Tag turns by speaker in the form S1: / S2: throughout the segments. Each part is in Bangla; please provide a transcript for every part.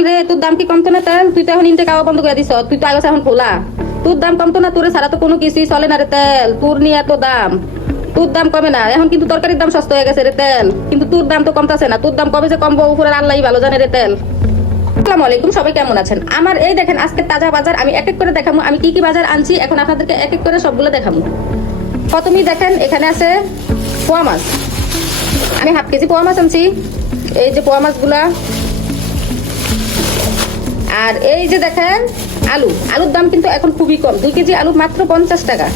S1: তেল রে, তোর দাম কি কমতো না তেল? তুই তো এখন ইনটে খাওয়া বন্ধ করে দিছ, তুই তো আগে এখন খোলা তোর দাম কমতো না তোর, ছাড়া তো কোনো কিছুই চলে না রে তেল। তোর নিয়ে এত দাম। তোর দাম কমে না। এখন কিন্তু তরকারির দাম সস্তা হয়ে গেছে রে তেল। কিন্তু তোর দাম তো কমতাছে না। তোর দাম কবে যে কমবো উপরে আল্লাহই ভালো জানে রে তেল। আসসালামু আলাইকুম, সবাই কেমন আছেন? আমার এই দেখেন, আজকে তাজা বাজার, আমি এক এক করে দেখাবো আমি কি কি বাজার আনছি, এখন আপনাদেরকে এক এক করে সবগুলো দেখাবো প্রথমেই দেখেন, এখানে আছে পোয়া মাছ। আমি হাফ কেজি পোয়া মাছ আনছি। এই যে পোয়া মাছগুলা আর এই যে দেখেন, আলু। আলুর দাম কিন্তু এখন খুবই কম। দুই কেজি আলু মাত্র পঞ্চাশ টাকা।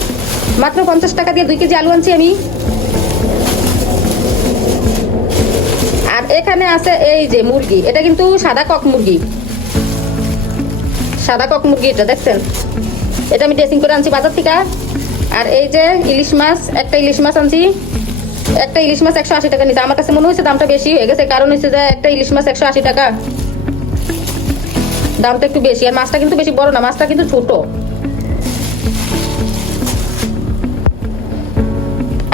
S1: মাত্র পঞ্চাশ টাকা দিয়ে দুই কেজি আলু আনছি আমি। আর এখানে আছে এই যে মুরগি। এটা কিন্তু সাদা কক মুরগি। সাদা কক মুরগি এটা, দেখছেন? এটা আমি ড্রেসিং করে আনছি বাজার থেকে। আর এই যে ইলিশ মাছ, একটা ইলিশ মাছ আনছি। একটা ইলিশ মাছ একশো আশি টাকা নিচ্ছে আমার কাছে মনে হয়েছে দামটা বেশি হয়ে গেছে। কারণ হচ্ছে যে একটা ইলিশ মাছ একশো আশি টাকা। দামটা একটু বেশি, আর মাছটা কিন্তু বেশি বড় না, মাছটা কিন্তু ছোট।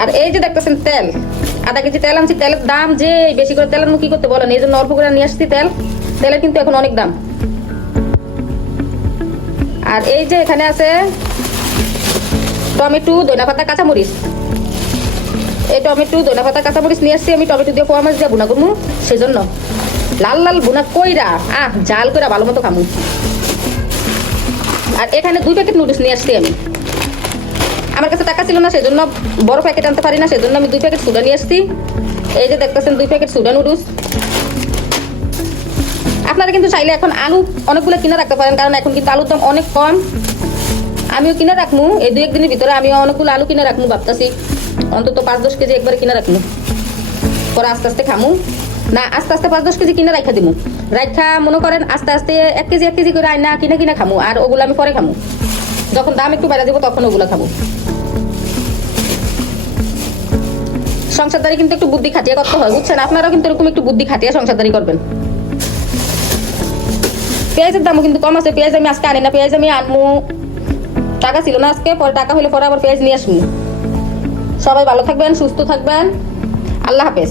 S1: আর এই যে দেখতেছেন তেল, আধা কেজি তেল আনছি, তেলের দাম যে বেশি করে তেল আনব কি করতে বলেন? এই জন্য অল্প করে নিয়ে আসছি তেল, তেলের কিন্তু এখন অনেক দাম। আর এই যে এখানে আছে টমেটো দইনা পাতা কাঁচামরিচ। এই টমেটো দইনা পাতা কাঁচামরিচ নিয়ে আসছি, আমি টমেটো দিয়ে পোয়া মাছ দিয়ে বুনা করব, সেজন্য। লাল লাল বুনা কইরা, আহ, জাল কইরা ভালো মতো খামু। আর এখানে দুই প্যাকেট নুডলস নিয়ে আসছি আমি। আমার কাছে টাকা ছিল না, সেজন্য বড় প্যাকেট আনতে পারি না, সেজন্য আমি দুই প্যাকেট সুডা নিয়ে আসছি। এই যে দেখতেছেন, দুই প্যাকেট সুডা নুডলস আপনারা কিন্তু চাইলে এখন আলু অনেকগুলো কিনে রাখতে পারেন, কারণ এখন কিন্তু আলুর দাম অনেক কম। আমিও কিনে রাখব এই দুই একদিনের ভিতরে আমিও অনেকগুলো আলু কিনে রাখব ভাবতাছি। অন্তত পাঁচ দশ কেজি একবার কিনে রাখব পরে আস্তে আস্তে খামু। না, আস্তে আস্তে পাঁচ দশ কেজি কিনে রাখা দিমু। রাখা মনে করেন আস্তে আস্তে এক কেজি এক কেজি করে আয়না কিনে কিনে খামু, আর ওগুলো আমি পরে খামু। যখন দাম একটু বেড়া দিব তখন ওগুলো খাব। সংসারদারি কিন্তু একটু বুদ্ধি খাটিয়ে করতে হয়, বুঝছেন? আপনারাও কিন্তু এরকম একটু বুদ্ধি খাটিয়ে সংসারদারি করবেন। পেঁয়াজের দামও কিন্তু কম আছে, পেঁয়াজ আমি আজকে আনি না, পেঁয়াজ আমি আনমু। টাকা ছিল না আজকে, পরে টাকা হলে পরে আবার পেঁয়াজ নিয়ে আসব সবাই ভালো থাকবেন, সুস্থ থাকবেন। আল্লাহ হাফেজ।